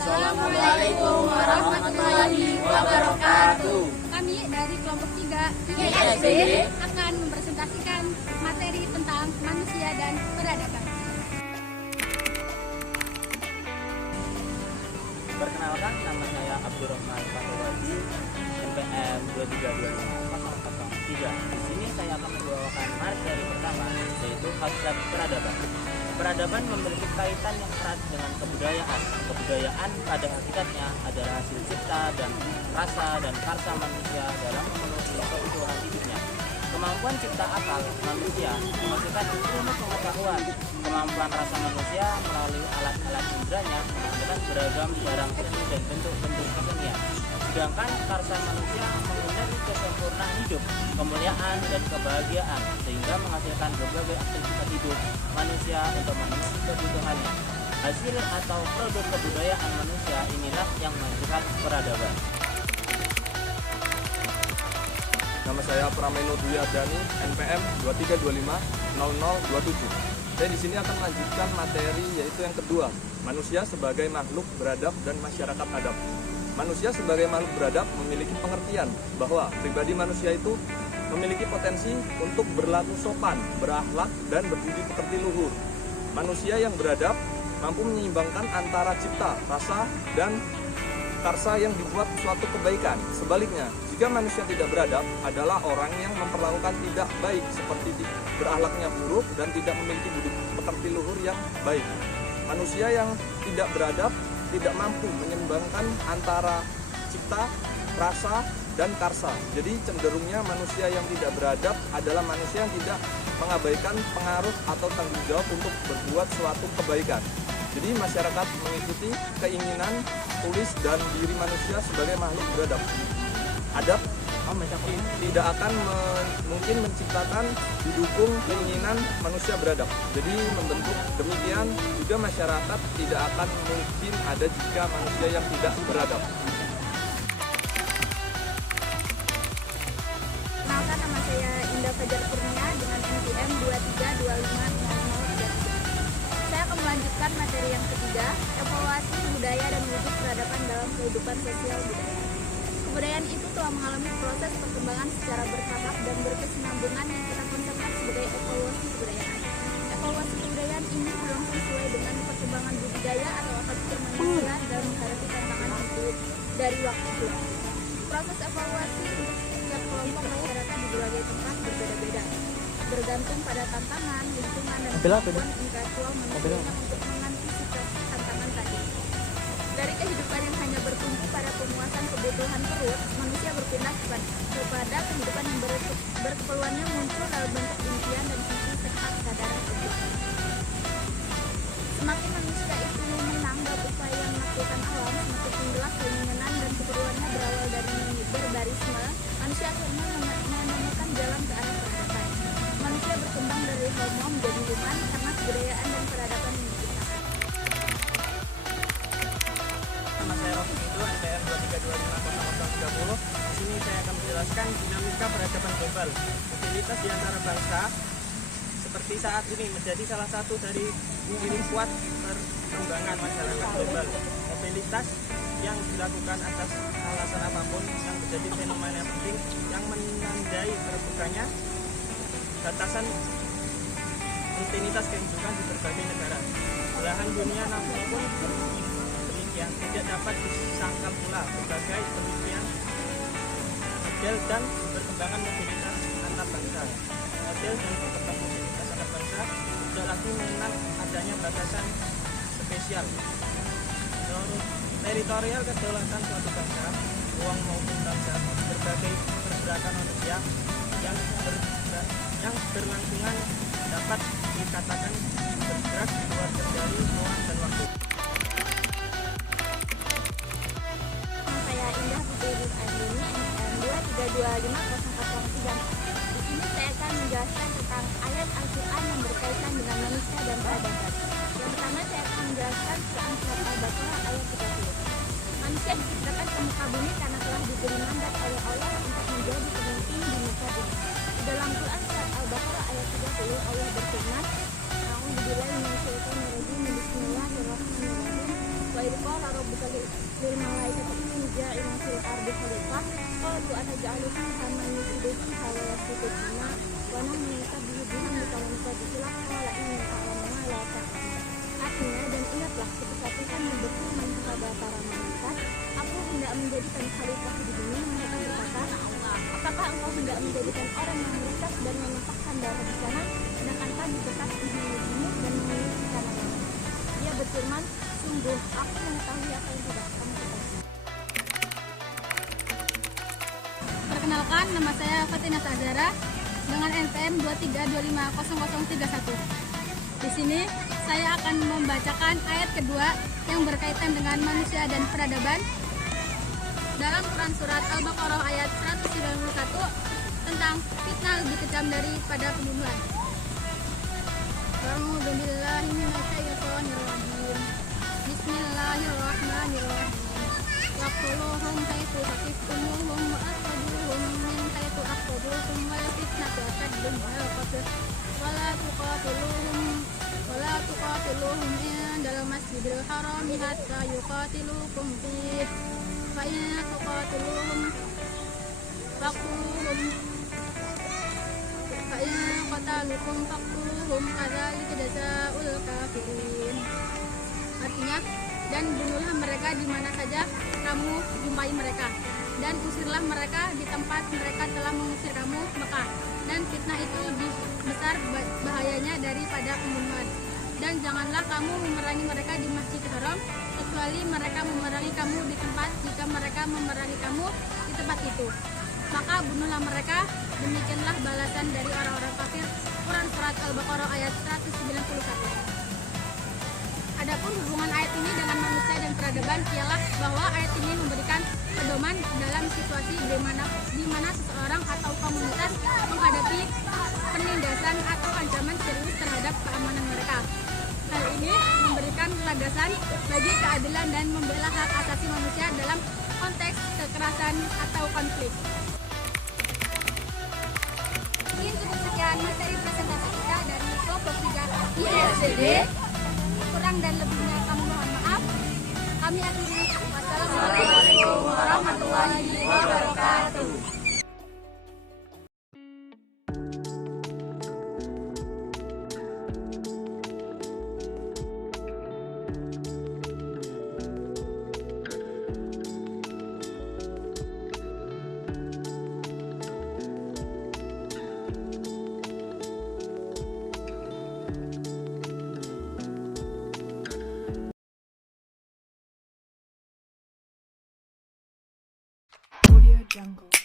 Assalamualaikum warahmatullahi wabarakatuh. Kami dari kelompok 3 ISB akan mempresentasikan materi tentang manusia dan peradaban. Perkenalkan, nama saya Abdurrahman Fatulwaji, NPM 23250003. Di sini saya akan membawakan materi pertama, yaitu konsep peradaban. Peradaban memiliki kaitan yang erat dengan kebudayaan. Kebudayaan pada hakikatnya adalah hasil cipta dan rasa dan karsa manusia dalam memenuhi kebutuhan hidupnya. Kemampuan cipta akal manusia menghasilkan ilmu pengetahuan. Kemampuan rasa manusia melalui alat-alat inderanya menghasilkan beragam barang seni dan bentuk-bentuk kesenian. Sedangkan karsa manusia mengenai kesempurnaan hidup, kemuliaan, dan kebahagiaan, sehingga menghasilkan berbagai aktivitas hidup manusia untuk memenuhi kebutuhannya. Hasil atau produk kebudayaan manusia inilah yang menghasilkan peradaban. Nama saya Prameno Dwi Ardani, NPM 23250027. Saya di sini akan melanjutkan materi yaitu yang kedua, manusia sebagai makhluk beradab dan masyarakat adab. Manusia sebagai makhluk beradab memiliki pengertian bahwa pribadi manusia itu memiliki potensi untuk berlaku sopan, berakhlak, dan berbudi pekerti luhur. Manusia yang beradab mampu menyeimbangkan antara cipta, rasa, dan karsa yang dibuat suatu kebaikan. Sebaliknya, jika manusia tidak beradab adalah orang yang memperlakukan tidak baik, seperti berakhlaknya buruk dan tidak memiliki budi pekerti luhur yang baik. Manusia yang tidak beradab tidak mampu menyeimbangkan antara cipta, rasa, dan karsa. Jadi cenderungnya manusia yang tidak beradab adalah manusia yang tidak mengabaikan pengaruh atau tanggung jawab untuk berbuat suatu kebaikan. Jadi masyarakat mengikuti keinginan, tulis, dan diri manusia sebagai makhluk beradab. Adab tidak akan mungkin menciptakan didukung keinginan manusia beradab. Jadi membentuk demikian juga masyarakat tidak akan mungkin ada jika manusia yang tidak beradab. Kenalkan, nama saya Indah Fajar Kurnia dengan NPM 23250033. Saya akan melanjutkan materi yang ketiga, evaluasi budaya dan wujud peradaban dalam kehidupan sosial budaya. Kebudayaan itu telah mengalami proses perkembangan secara bertahap dan berkesinambungan yang kita konsepkan sebagai evaluasi kebudayaan. Evaluasi kebudayaan ini berlangsung sesuai dengan perkembangan budidaya atau akal pikir manusia dalam menghadapi tantangan hidup dari waktu ke waktu. Proses evaluasi untuk setiap kelompok masyarakat di berbagai tempat berbeda-beda, bergantung pada tantangan, lingkungan, dan kemampuan intelektual manusia untuk mengantisipasi tantangan tadi. Dari kehidupan yang hanya bertumpu pada pemuasan kebutuhan perut, manusia berpindah kepada kehidupan yang berkeperluannya muncul dalam bentuk impian dan visi serta kesadaran hidup. Semakin manusia itu menang dalam upaya menaklukkan alam, semakin jelas keinginan dan keperluannya berawal dari berbarisme, manusia akhirnya menemukan jalan ke arah peradaban. Manusia berkembang dari homo menjadi human karena kebudayaan dan peradaban yang diciptakan. Nama saya Rofi Indo, NPM 23250030. Di sini saya akan menjelaskan dinamika peradaban global. Mobilitas di antara bangsa seperti saat ini menjadi salah satu dari ciri kuat perkembangan masyarakat global. Mobilitas yang dilakukan atas alasan apapun yang menjadi fenomena penting yang menandai terbukanya batasan rutinitas kehidupan di berbagai negara. Belahan dunia namun pun demikian tidak dapat disangkal pula berbagai demikian model dan berkembangan mobilitas antar bangsa. Model dan berkembang mobilitas antar bangsa tidak lagi mengenal adanya batasan spesial. Teritorial kedaulatan suatu bangsa, ruang maupun bangsa, berbagai pergerakan manusia yang berlangsungan dapat dikatakan bergerak di luar kendali ruang dan waktu. Saya Indah Putri Andini, NPM 23250043. Di sini saya akan menjelaskan tentang ayat Al-Quran yang berkaitan dengan manusia dan peradaban. Yang pertama saya akan menjelaskan Quran surat Al-Baqarah ayat 30. Manusia diciptakan ke muka bumi karena telah diberi mandat oleh Allah untuk menjadi pemimpin di muka bumi. Di dalam Quran surat Al-Baqarah ayat 30 Allah berfirman, A'udzubillahi minasyaitonir rajim, Bismillahirrahmanirrahim. Wa wa idh qala rabbuka lil malaikati inni ja'ilun fil ardi khalifah qalu ataj'alu fiha man yufsidu fiha wa yasfiku dima wa nahnu nusabbihu bihamdika wa nuqaddisu lak qala inni a'lamu ma la ta'lamun. Artinya, dan ingatlah ketika Tuhan berfirman kepada para malaikat, aku hendak menjadikan khalifah di bumi. Mereka berkata, apakah engkau hendak menjadikan orang yang merusak dan menumpahkan darah di sana, sedangkan kami tetap mengujimu dan memiliki tanaman? Dia berfirman, sungguh aku mengetahui apa yang tidak kamu ketahui. Perkenalkan, nama saya Fatina Azhara dengan NPM 23250031. Di sini saya akan membacakan ayat kedua yang berkaitan dengan manusia dan peradaban dalam Quran surat Al-Baqarah ayat 191 tentang fitnah lebih kejam daripada pembunuhan. A'udzubillahi minasyaitonirrajim. Bismillahirrahmanirrahim. Waqtuluhum haitsu taqiftumuhum wa akhrijuhum min haitsu akhrajukum wal fitnatu ashaddu minal qatl wala tuqatiluhum indal masjidil haram hatta yuqatilukum fihi fa in tuqatiluhum faqtuluhum fa in qatalukum faqtuluhum kadzalika jazaa'ul kafirin. Artinya, dan bunuhlah mereka di mana saja kamu jumpai mereka, dan usirlah mereka di tempat mereka telah mengusir kamu, Mekah. Dan fitnah itu lebih besar bahayanya daripada pembunuhan. Dan janganlah kamu memerangi mereka di Masjidil Haram, kecuali mereka memerangi kamu di tempat jika mereka memerangi kamu di tempat itu. Maka bunuhlah mereka. Demikianlah balasan dari orang-orang kafir. Quran surat Al-Baqarah ayat 191. Adapun hubungan ayat ini dengan manusia dan peradaban ialah bahwa ayat ini memberikan pedoman dalam situasi di mana seseorang atau komunitas menghadapi penindasan atau ancaman serius terhadap keamanan mereka. Hal ini memberikan landasan bagi keadilan dan membela hak asasi manusia dalam konteks kekerasan atau konflik. Mungkin cukup sekian materi presentasi kita dari kelompok 3 ISDD. Kurang dan lebihnya kami mohon maaf. Kami akhiri. Wassalamualaikum warahmatullahi wabarakatuh. Audio Jungle.